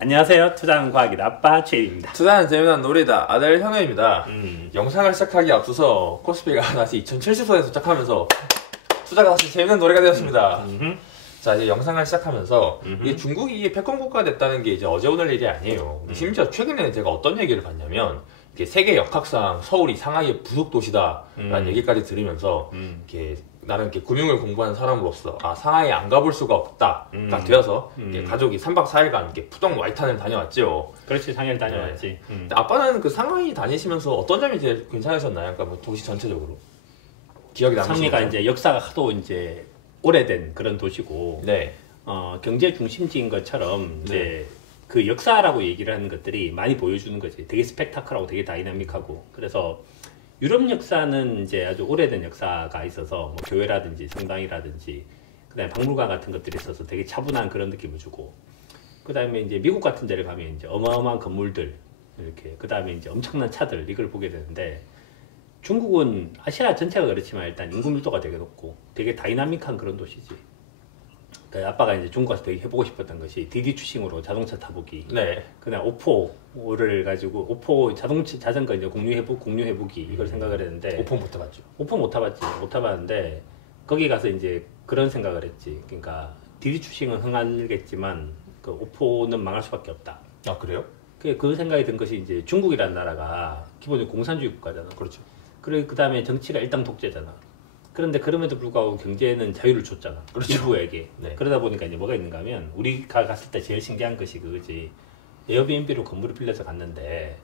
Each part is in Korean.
안녕하세요. 투자하는 과학의 아빠 최일입니다. 투자는 재미난 놀이다. 아들 현우입니다. 영상을 시작하기 앞서서 코스피가 다시 2070선에 도착하면서 투자가 다시 재미난 놀이가 되었습니다. 자, 이제 영상을 시작하면서 이게 중국이 패권 국가가 됐다는 게 이제 어제 오늘 일이 아니에요. 심지어 최근에 제가 어떤 얘기를 봤냐면 이게 세계 역학상 서울이 상하이의 부속 도시다라는 얘기까지 들으면서 이렇게 나는 이렇게 금융을 공부하는 사람으로서 상하이에 안 가볼 수가 없다가 되어서 가족이 3박 4일간 이렇게 푸동 와이탄을 다녀왔죠. 그렇지, 상해를 다녀왔지. 네. 아빠는 그 상하이 다니시면서 어떤 점이 제일 괜찮으셨나요? 그러니까 뭐 도시 전체적으로 기억이 남으시나요? 상해가 이제 역사가 하도 이제 오래된 그런 도시고, 네. 경제 중심지인 것처럼 이제 네. 그 역사라고 얘기를 하는 것들이 많이 보여주는 거지. 되게 스펙타클하고 되게 다이나믹하고. 그래서 유럽 역사는 이제 아주 오래된 역사가 있어서 뭐 교회라든지 성당이라든지 그다음에 박물관 같은 것들이 있어서 되게 차분한 그런 느낌을 주고, 그다음에 이제 미국 같은 데를 가면 이제 어마어마한 건물들 이렇게, 그다음에 이제 엄청난 차들 이걸 보게 되는데, 중국은 아시아 전체가 그렇지만 일단 인구 밀도가 되게 높고 되게 다이나믹한 그런 도시지. 그러니까 아빠가 이제 중국 가서 되게 해보고 싶었던 것이 디디 추싱으로 자동차 타보기. 네. 그냥 오포를 가지고 오포 자전거 이제 공유해보기 이걸 생각을 했는데, 오픈 못 해봤죠. 오포 못 타봤는데 거기 가서 이제 그런 생각을 했지. 그러니까 디디 추싱은 흥하겠지만 그 오포는 망할 수밖에 없다. 아, 그래요? 그 생각이 든 것이 이제 중국이라는 나라가 기본적으로 공산주의 국가잖아. 그렇죠. 그리고 그 다음에 정치가 일당 독재잖아. 그런데 그럼에도 불구하고 경제는 자유를 줬잖아. 그렇죠. 일부에게. 네. 그러다 보니까 이제 뭐가 있는가 하면, 우리가 갔을 때 제일 신기한 것이 그거지. 에어비앤비로 건물을 빌려서 갔는데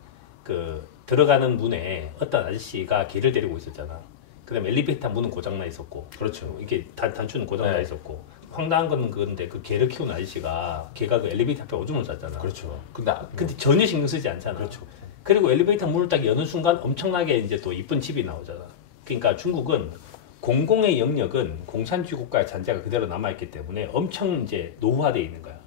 그 들어가는 문에 어떤 아저씨가 개를 데리고 있었잖아. 그 다음에 엘리베이터 문은 고장나 있었고. 그렇죠. 이게 단추는 고장나 네. 있었고. 황당한 건 그건데 그 개를 키우는 아저씨가 걔가 그 엘리베이터 앞에 오줌을 쌌잖아. 그렇죠. 근데 전혀 신경 쓰지 않잖아. 그렇죠. 그리고 엘리베이터 문을 딱 여는 순간 엄청나게 이제 또 이쁜 집이 나오잖아. 그러니까 중국은 공공의 영역은 공산주의 국가의 잔재가 그대로 남아있기 때문에 엄청 이제 노후화되어 있는 거야.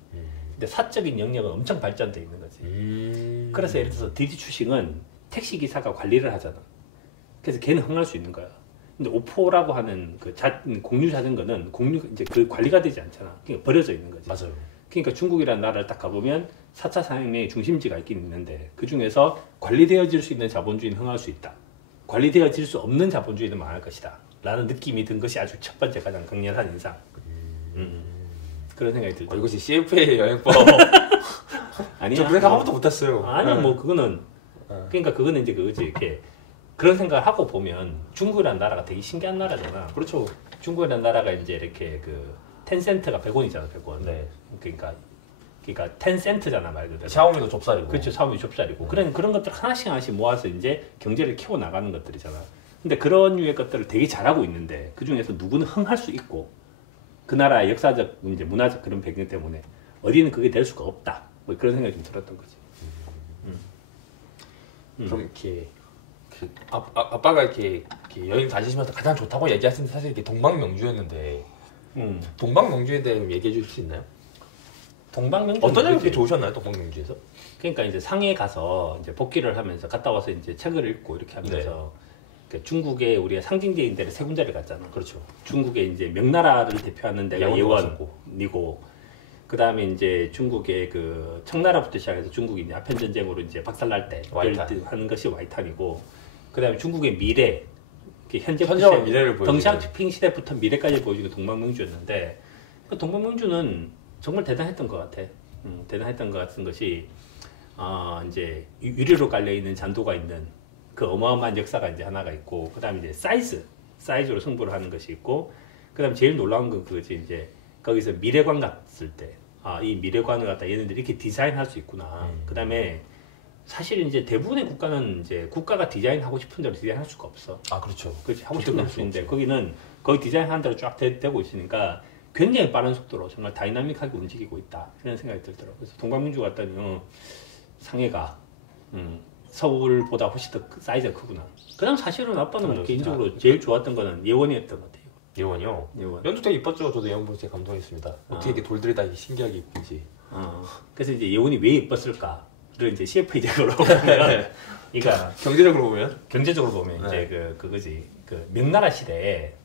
근데 사적인 영역은 엄청 발전되어 있는 거지. 그래서 예를 들어서 디디 추싱은 택시 기사가 관리를 하잖아. 그래서 걔는 흥할 수 있는 거야. 근데 오포라고 하는 그 공유 자전거는 이제 그 관리가 되지 않잖아. 그러니까 버려져 있는 거지. 맞아요. 그러니까 중국이라는 나라를 딱 가보면 4차 산업의 중심지가 있긴 있는데, 그 중에서 관리되어질 수 있는 자본주의는 흥할 수 있다. 관리되어질 수 없는 자본주의는 망할 것이다. 라는 느낌이 든 것이 아주 첫 번째 가장 강렬한 인상. 그런 생각이 들죠. 이것이 CFA 여행법. 아니야. 저 그래서 한 번도 못했어요. 아니, 뭐 그거는 그러니까 그거는 이제 그거지. 이렇게 그런 생각을 하고 보면 중국이라는 나라가 되게 신기한 나라잖아. 그렇죠. 중국이라는 나라가 이제 이렇게 그 텐센트가 100원이잖아, 100원. 네. 그러니까 텐센트잖아, 말 그대로. 샤오미도 좁쌀이고. 그렇죠, 샤오미 좁쌀이고. 그런 것들 하나씩 모아서 이제 경제를 키워 나가는 것들이잖아. 근데 그런 류의 것들을 되게 잘하고 있는데, 그 중에서 누구는 흥할 수 있고, 그 나라의 역사적, 이제 문화적 그런 배경 때문에 어디는 그게 될 수가 없다. 뭐 그런 생각이 좀 들었던 거지. 그럼 이렇게 아빠가 이렇게 여행 다니시면서 가장 좋다고 얘기하시는 사실 이게 동방명주였는데, 동방명주에 대해 얘기해 주실 수 있나요? 동방명주 어떤 점이 그렇게 좋으셨나요, 동방명주에서? 그러니까 이제 상해 가서 이제 복귀를 하면서 갔다 와서 이제 책을 읽고 이렇게 하면서 그러니까 중국의 우리가 상징지인 데를 세 군데를 갔잖아. 그렇죠. 중국의 이제 명나라를 대표하는 데가 예원이고, 그 다음에 이제 중국의 그 청나라부터 시작해서 중국이 이제 아편 전쟁으로 이제 박살날 때 하는 것이 와이탄이고, 그 다음에 중국의 미래, 현재와 미래를 보여주는 덩샤오핑 시대부터 미래까지 보여주는 동방명주였는데, 그 동방명주는 정말 대단했던 것 같아. 대단했던 것 같은 것이 이제 유리로 깔려 있는 잔도가 있는 그 어마어마한 역사가 이제 하나가 있고, 그 다음에 이제 사이즈로 승부를 하는 것이 있고, 그 다음에 제일 놀라운 건 그거지. 이제 거기서 미래관 갔을 때, 이 미래관을 갖다 얘네들이 이렇게 디자인할 수 있구나. 그 다음에 사실 이제 대부분의 국가는 이제 국가가 디자인하고 싶은 대로 디자인할 수가 없어. 아, 그렇죠. 그렇지, 하고 싶은 대로 할 수 있는데, 거기는 거의 디자인하는 대로 쫙 되고 있으니까 굉장히 빠른 속도로 정말 다이나믹하게 움직이고 있다. 이런 생각이 들더라고요. 그래서 동방민주 갔더니 상해가 서울보다 훨씬 더 사이즈가 크구나. 그다음 사실은 아빠는 뭐 개인적으로 제일 좋았던 거는 예원이었던 것 같아요. 예원이요? 예원. 연도 되게 이뻤죠. 저도 예원 볼 때 감동했습니다. 어떻게 이렇게 돌들이 다 신기하게 이쁜지. 그래서 이제 예원이 왜 이뻤을까를 이제 CFA적으로 보면, 그러니까 경제적으로 보면 이제 그거지. 그 명나라 시대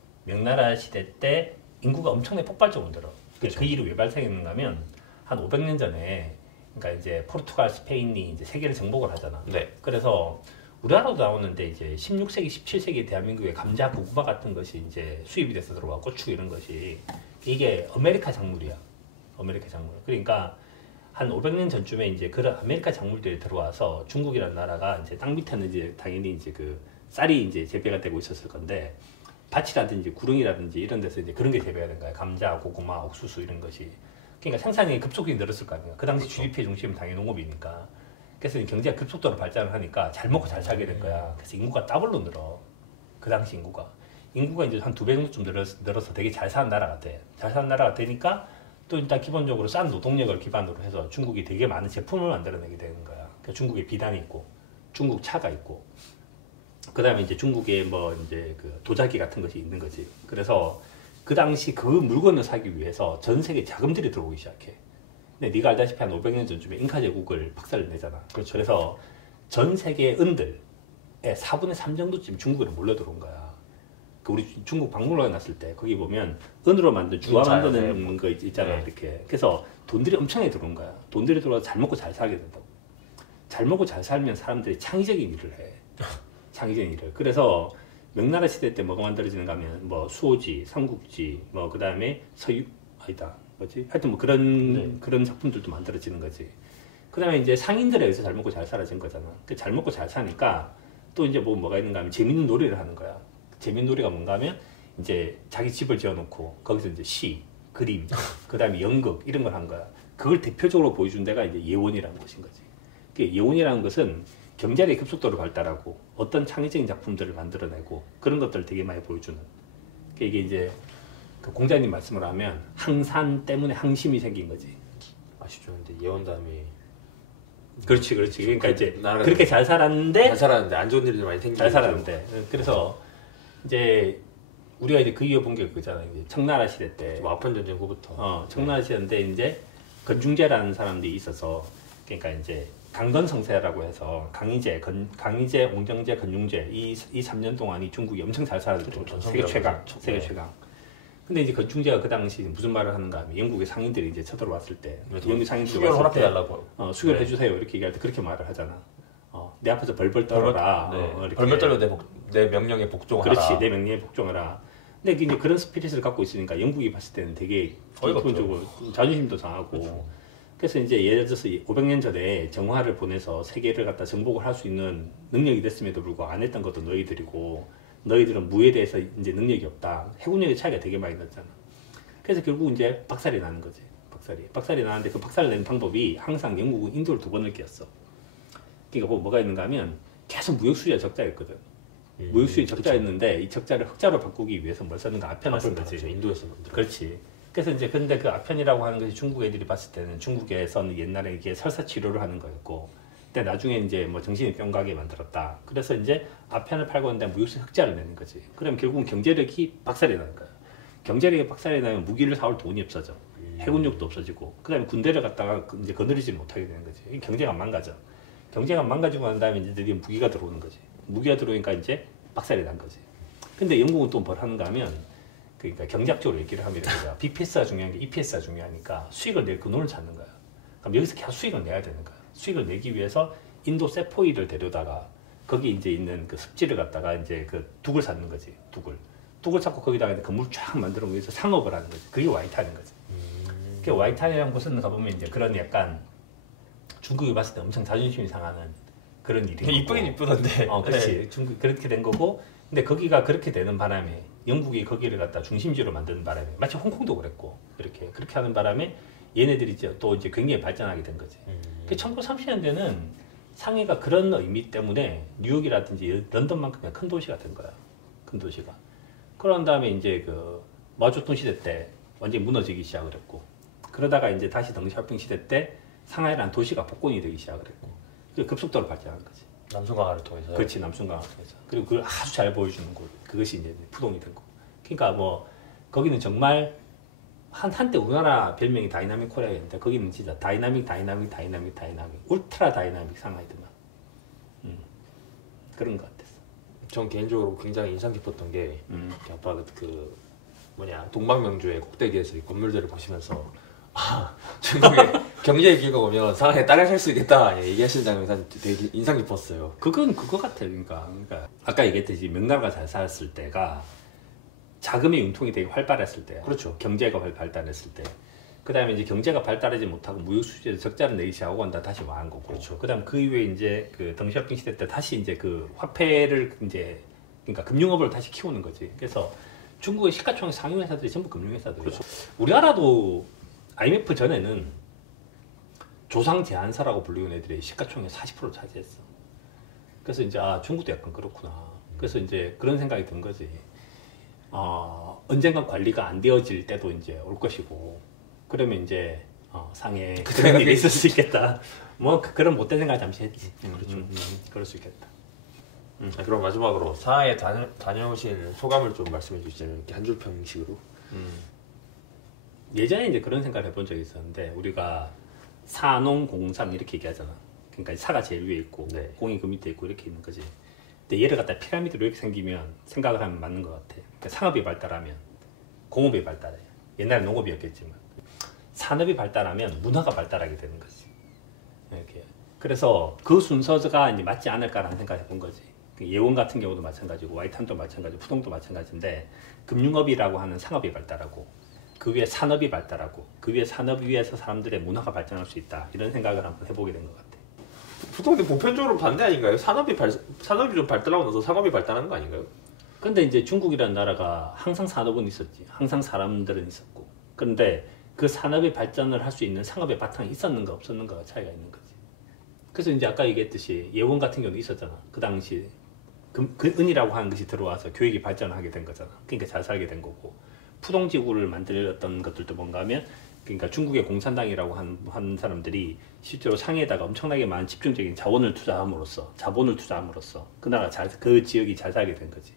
때 인구가 엄청나게 폭발적으로 늘어. 그 일이 왜 발생했는가 하면 한 500년 전에 그러니까 이제 포르투갈, 스페인이 이제 세계를 정복을 하잖아. 네. 그래서 우리나라도 나오는데 이제 16세기, 17세기 대한민국에 감자, 고구마 같은 것이 이제 수입이 돼서 들어와 고추 이런 것이 이게 아메리카 작물이야. 아메리카 작물. 그러니까 한 500년 전쯤에 이제 그런 아메리카 작물들이 들어와서 중국이라는 나라가 이제 땅 밑에는 이제 당연히 이제 그 쌀이 이제 재배가 되고 있었을 건데 밭이라든지 구릉이라든지 이런 데서 이제 그런 게 재배가 된 거야. 감자, 고구마, 옥수수 이런 것이. 그러니까 생산이 급속히 늘었을 거 아니야. 그 당시 그렇죠. GDP의 중심은 당연히 농업이니까. 그래서 경제가 급속도로 발전을 하니까 잘 먹고 잘 살게 된 거야. 그래서 인구가 더블로 늘어. 그 당시 인구가 이제 한 2배 정도쯤 늘어서 되게 잘 사는 나라가 돼. 잘 사는 나라가 되니까 또 일단 기본적으로 싼 노동력을 기반으로 해서 중국이 되게 많은 제품을 만들어내게 되는 거야. 그러니까 중국에 비단이 있고, 중국 차가 있고, 그 다음에 이제 중국에 뭐 이제 그 도자기 같은 것이 있는 거지. 그래서 그 당시 그 물건을 사기 위해서 전 세계 자금들이 들어오기 시작해. 근데 네가 알다시피 한 500년 전쯤에 잉카 제국을 박살을 내잖아. 그렇죠. 그래서 전 세계 은들의 4분의 3 정도쯤 중국으로 몰려 들어온 거야. 그 우리 중국 박물관에 갔을 때 거기 보면 은으로 만든 주화 만드는 거 있잖아요. 네. 이렇게. 그래서 돈들이 엄청나게 들어온 거야. 돈들이 들어와서 잘 먹고 잘 살게 된다고. 잘 먹고 잘 살면 사람들이 창의적인 일을 해. 창의적인 일을. 그래서 명나라 시대 때 뭐가 만들어지는가 하면 뭐 수호지, 삼국지, 뭐 그 다음에 서유 아니다 뭐지? 하여튼 뭐 그런 작품들도 만들어지는 거지. 그 다음에 이제 상인들에 의해서 잘 먹고 잘 살아진 거잖아. 그 잘 먹고 잘 사니까 또 이제 뭐가 있는가 하면 재밌는 놀이를 하는 거야. 재밌는 놀이가 뭔가 하면 이제 자기 집을 지어놓고 거기서 이제 시, 그림, 그 다음에 연극 이런 걸 한 거야. 그걸 대표적으로 보여준 데가 이제 예원이라는 곳인 거지. 그 예원이라는 것은 경제력이 급속도로 발달하고 어떤 창의적인 작품들을 만들어내고 그런 것들을 되게 많이 보여주는. 이게 이제 그 공자님 말씀을 하면 항산 때문에 항심이 생긴 거지. 아쉽죠. 근데 예원담이 그렇지. 그러니까 이제 나라가 그렇게 잘 살았는데 안 좋은 일들 많이 생기고 잘 살았는데 그래서 이제 우리가 이제 그 이어 본 게 그잖아요. 청나라 시대 때 좀 아픈 전쟁 후부터 청나라 시대 때 이제 건중제라는 사람들이 있어서 그러니까 이제 강건성세라고 해서 강희제, 옹정제, 건중제 이 3년 동안이 중국이 엄청 잘 살았거든요. 세계 최강. 근데 이제 건중제가 그 당시 무슨 말을 하는가 하면 영국의 상인들이 이제 쳐들어왔을 때 영국 상인들이 수교를 허락해달라고 수교를 해주세요 이렇게 얘기할 때 그렇게 말을 하잖아. 내 앞에서 벌벌 떨어라. 벌벌 떨려 내 명령에 복종하라. 그렇지, 내 명령에 복종하라. 근데 이제 그런 스피릿을 갖고 있으니까 영국이 봤을 때는 되게 기본적으로 자존심도 상하고. 그렇죠. 그래서 이제 예를 들어서 500년 전에 정화를 보내서 세계를 갖다 정복을 할 수 있는 능력이 됐음에도 불구하고 안 했던 것도 너희들이고, 너희들은 무에 대해서 이제 능력이 없다. 해군력의 차이가 되게 많이 났잖아. 그래서 결국 이제 박살이 나는 거지. 박살이 나는데 그 박살을 내는 방법이 항상 영국은 인도를 2번을 끼었어. 그러니까 뭐가 있는가 하면 계속 무역 수지가 적자였거든. 무역 수지 적자였는데 이 적자를 흑자로 바꾸기 위해서 뭘 썼는가? 아편을 쓴 거지. 인도에서 만들어. 그렇지. 그래서 이제 근데 그 아편이라고 하는 것이 중국 애들이 봤을 때는 중국에서는 옛날에 이게 설사 치료를 하는 거였고, 근데 나중에 이제 뭐 정신이 뿅가게 만들었다. 그래서 이제 아편을 팔고 있는데 무역수 흑자를 내는 거지. 그럼 결국은 경제력이 박살이 나는 거야. 경제력이 박살이 나면 무기를 사올 돈이 없어져. 해군력도 없어지고, 그다음에 군대를 갖다가 이제 거느리지 못하게 되는 거지. 경제가 망가져. 경제가 망가지고 난 다음에 이제 드디어 무기가 들어오는 거지. 무기가 들어오니까 이제 박살이 난 거지. 근데 영국은 또 뭘 하는가 하면, 그러니까 경제학적으로 얘기를 하면 이런 BPS가 중요한 게 EPS가 중요하니까 수익을 낼 근원을 찾는 거야. 그럼 여기서 계속 수익을 내야 되는 거야. 수익을 내기 위해서 인도 세포이를 데려다가 거기 이제 있는 그 습지를 갖다가 이제 그 둑을 쌓는 거지. 둑을 쌓고 거기다가 건물 쫙 만들어 위해서 상업을 하는 거지. 그게 와이탄인 거지. 그 와이탄이라는 곳은 가보면 이제 그런 약간 중국이 봤을 때 엄청 자존심이 상하는 그런 일이. 이쁘긴 이쁘던데. 그렇지. 네. 중국 그렇게 된 거고. 근데 거기가 그렇게 되는 바람에 영국이 거기를 갖다 중심지로 만드는 바람에 마치 홍콩도 그랬고 그렇게 하는 바람에 얘네들이 이제 또 이제 굉장히 발전하게 된 거지. 1930년대는 상해가 그런 의미 때문에 뉴욕이라든지 런던만큼의 큰 도시가 된 거야. 큰 도시가. 그런 다음에 이제 그 마오쩌둥 시대 때 완전히 무너지기 시작을 했고, 그러다가 이제 다시 덩샤오핑 시대 때 상하이라는 도시가 복권이 되기 시작을 했고, 급속도로 발전한 거지. 남순강화를 통해서. 그렇지, 남순강화를 통해서. 그리고 그걸 아주 잘 보여주는 곳, 그것이 이제 푸동이 된 거. 그러니까 뭐 거기는 정말 한때 우리나라 별명이 다이나믹 코리아였는데 거기는 진짜 다이나믹, 울트라 다이나믹 상하이드만. 그런 것 같았어. 전 개인적으로 굉장히 인상 깊었던 게 아빠 동방명주의 꼭대기에서 이 건물들을 보시면서 중국의 경제 위기가 오면 상하이에 땅을 살 수 있겠다 얘기하시는 장면이 되게 인상 깊었어요. 그건 그거 같아요. 그러니까 아까 얘기했듯이 명나라가 잘 살았을 때가 자금의 융통이 되게 활발했을 때, 그렇죠. 경제가 발달했을 때. 그다음에 이제 경제가 발달하지 못하고 무역 수지에서 적자를 내기 시작하고 한다 다시 망한 거고. 그렇죠. 그다음 그 이후에 이제 그 덩시아오핑 시대 때 다시 이제 그 화폐를 이제 그러니까 금융업을 다시 키우는 거지. 그래서 중국의 시가총액 상위 회사들이 전부 금융회사들이에요. 그렇죠. 우리나라도 IMF 전에는 조상 제한사라고 불리는 애들이 시가총액 40% 차지했어. 그래서 이제 중국도 약간 그렇구나. 그래서 이제 그런 생각이 든 거지. 언젠가 관리가 안 되어질 때도 이제 올 것이고, 그러면 이제 상해 그런 일이 있을 수 있겠다. 뭐 그런 못된 생각 잠시 했지. 그렇죠. 그럴 수 있겠다. 그럼 마지막으로 상하이에 다녀오신 소감을 좀 말씀해 주시면 이렇게 한 줄 평식으로. 예전에 이제 그런 생각을 해본 적이 있었는데, 우리가 사농공상 이렇게 얘기하잖아. 그러니까 사가 제일 위에 있고 네. 공이 그 밑에 있고 이렇게 있는 거지. 근데 얘를 갖다 피라미드로 이렇게 생기면 생각을 하면 맞는 것 같아. 그러니까 상업이 발달하면 공업이 발달해. 옛날에 농업이었겠지만 산업이 발달하면 문화가 발달하게 되는 거지. 이렇게. 그래서 그 순서가 이제 맞지 않을까라는 생각을 해본 거지. 예원 같은 경우도 마찬가지고 와이탄도 마찬가지고 푸동도 마찬가지인데, 금융업이라고 하는 상업이 발달하고 그 위에 산업이 발달하고 그 위에 산업 위에서 사람들의 문화가 발전할 수 있다, 이런 생각을 한번 해보게 된 것 같아. 보통 근데 보편적으로 반대 아닌가요? 산업이 좀 발달하고 나서 상업이 발달하는 거 아닌가요? 근데 이제 중국이라는 나라가 항상 산업은 있었지. 항상 사람들은 있었고. 그런데 그 산업이 발전을 할 수 있는 상업의 바탕이 있었는가 없었는가가 차이가 있는 거지. 그래서 이제 아까 얘기했듯이 예원 같은 경우도 있었잖아. 그 당시 그 은이라고 하는 것이 들어와서 교육이 발전하게 된 거잖아. 그러니까 잘 살게 된 거고, 푸동지구를 만들었던 것들도 뭔가 하면, 그러니까 중국의 공산당이라고 한 사람들이 실제로 상해에다가 엄청나게 많은 집중적인 자본을 투자함으로써 그 나라 그 지역이 잘 살게 된 거지.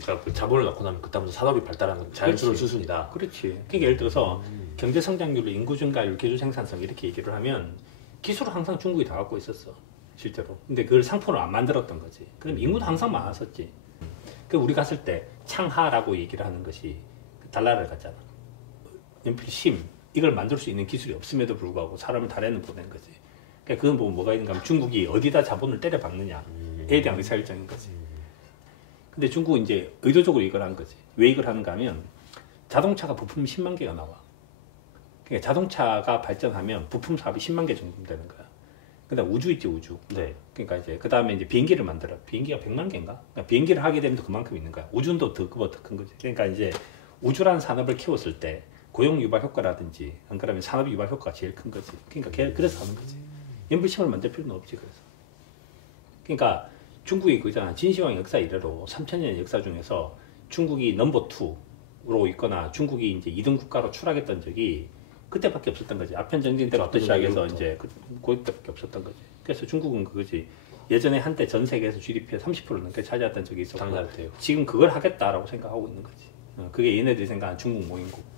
그러니까 그 자본을 넣고 나면 그다음부터 산업이 발달하는 자연스러운 수순이다. 그렇지. 그러니까 예를 들어서 경제 성장률, 인구 증가율, 기술 생산성 이렇게 얘기를 하면 기술을 항상 중국이 다 갖고 있었어, 실제로. 근데 그걸 상품을 안 만들었던 거지. 그럼 인구도 항상 많았었지. 그 우리 갔을 때 창하라고 얘기를 하는 것이 달나라를 갔잖아. 연필 심 이걸 만들 수 있는 기술이 없음에도 불구하고 사람을 달에는 보낸 거지. 그러니까 그건 뭐 뭐가 있는가 하면 중국이 어디다 자본을 때려 박느냐에 대한 의사결정인 거지. 근데 중국은 이제 의도적으로 이걸 한 거지. 왜 이걸 하는가 하면 자동차가 부품 10만 개가 나와. 그러니까 자동차가 발전하면 부품 사업이 10만 개 정도 되는 거야. 그다음 우주 있지, 우주. 네. 그러니까 이제 그 다음에 이제 비행기를 만들어. 비행기가 100만 개인가? 그러니까 비행기를 하게 되면 또 그만큼 있는 거야. 우주는 또 그보다 더 큰 거지. 그러니까 이제 우주라는 산업을 키웠을 때 고용 유발 효과라든지, 안 그러면 산업 유발 효과가 제일 큰 거지. 그러니까 그래서 하는 거지. 연필심을 만들 필요는 없지. 그래서. 그러니까 중국이 그잖아. 진시황 역사 이래로 3000년 역사 중에서 중국이 넘버 2로 있거나 중국이 이제 2등 국가로 추락했던 적이 그때밖에 없었던 거지. 아편 전쟁 때부터 시작해서 이제 그때밖에 없었던 거지. 그래서 중국은 그거지. 예전에 한때 전 세계에서 GDP의 30%를 넘게 차지했던 적이 있었고, 지금 그걸 하겠다라고 생각하고 있는 거지. 그게 얘네들이 생각하는 중국 몽인국.